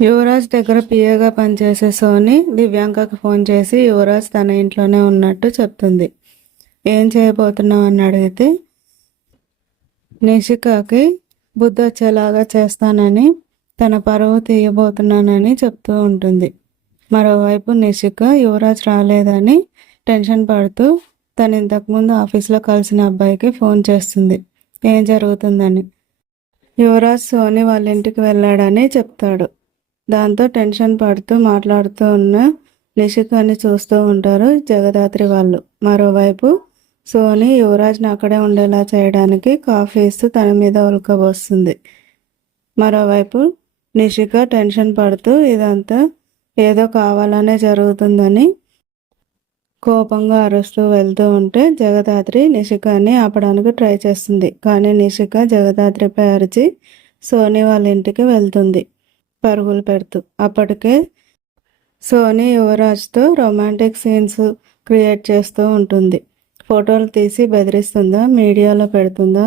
యువరాజ్ దగ్గర పిఏగా పనిచేసే సోని దివ్యాంకకి ఫోన్ చేసి యువరాజ్ తన ఇంట్లోనే ఉన్నట్టు చెప్తుంది. ఏం చేయబోతున్నావు అని అడిగితే నిషికాకి బుద్ధి వచ్చేలాగా చేస్తానని, తన పరువు తీయబోతున్నానని చెప్తూ ఉంటుంది. మరోవైపు నిషిక యువరాజ్ రాలేదని టెన్షన్ పడుతూ తను ఇంతకుముందు ఆఫీస్లో కలిసిన అబ్బాయికి ఫోన్ చేస్తుంది ఏం జరుగుతుందని. యువరాజ్ సోని వాళ్ళ ఇంటికి వెళ్ళాడని చెప్తాడు. దాంతో టెన్షన్ పడుతూ మాట్లాడుతూ ఉన్న నిషికాని చూస్తూ ఉంటారు జగదాత్రి వాళ్ళు. మరోవైపు సోని యువరాజ్ని అక్కడే ఉండేలా చేయడానికి కాఫీ ఇస్తూ తన మీద ఉల్కబోస్తుంది. మరోవైపు నిషిక టెన్షన్ పడుతూ ఇదంతా ఏదో కావాలనే జరుగుతుందని కోపంగా అరుస్తూ వెళ్తూ ఉంటే జగదాత్రి నిషికాని ఆపడానికి ట్రై చేస్తుంది. కానీ నిషిక జగదాత్రిపై అరిచి సోని వాళ్ళ ఇంటికి వెళ్తుంది పరుగులు పెడుతూ. అప్పటికే సోని యువరాజ్తో రొమాంటిక్ సీన్స్ క్రియేట్ చేస్తూ ఉంటుంది. ఫోటోలు తీసి బెదిరిస్తుందా, మీడియాలో పెడుతుందా